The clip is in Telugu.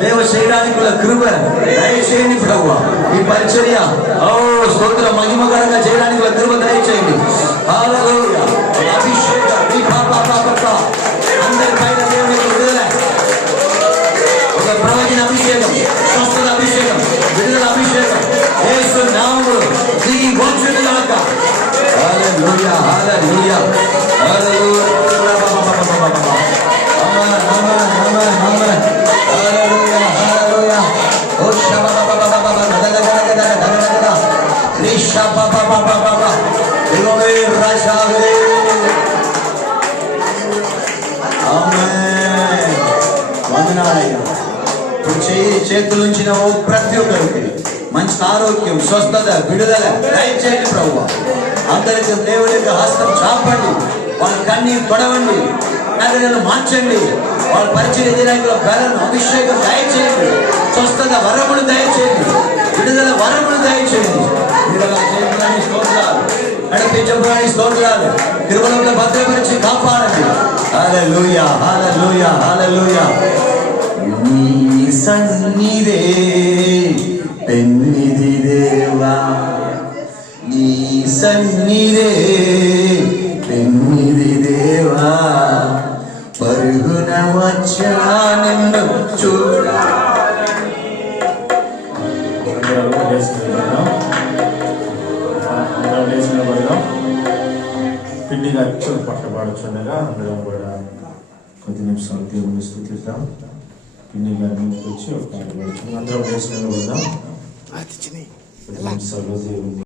దేవ చేయడానికి కృప దయచేయండి ప్రభువా. ఈ పరిచర్య స్తోత్ర మహిమకరంగా చేయడానికి కృప దయచేయండి. హల్లెలూయా. అభిషేక అందరిపైన దేవుని విడుదల, ఒక ప్రవచన అభిషేకం, స్వస్థత అభిషేకం, విడుదల అభిషేకం యేసు నామములో దిగి వచ్చుగాక. హల్లెలూయా హల్లెలూయా హల్లెలూయా. చేతులు ఉంచిన ప్రతి ఒక్కరికి మంచి ఆరోగ్యం, స్వస్థత, విడుదల దయచేయండి ప్రభువా. అందరికీ దేవుడి యొక్క హస్తం చాపండి, వాళ్ళ కన్నీరు తొడవండి, నగరాలను మార్చండి, వాళ్ళ పరిచయ దినాంకుల బలం అభిషేకం దయచేయండి, స్వస్థత వరములు దయచేయండి, విడుదల వరములు దయచేయండి. స్తోత్రాలు నడిపించబడి స్తోత్రాలు తిరుమలలో భద్రపరిచి కాపాడండి. హల్లెలూయా హల్లెలూయా హల్లెలూయా. నీ సన్నిధే పెన్నిధి దేవా, నీ సన్నిధే పెన్నిధి దేవా, పరుగున వచ్చా నిన్ను చూడాలని. పిండి గారు పట్టబడుచుండగా అందరం కూడా కొద్ది నిమిషాలు దేవుని స్తుతిద్దాం. పిండి గారి వచ్చి ఒక అందరం వేసుకుని వెళ్దాం. కొద్ది నిమిషాలు దేవుని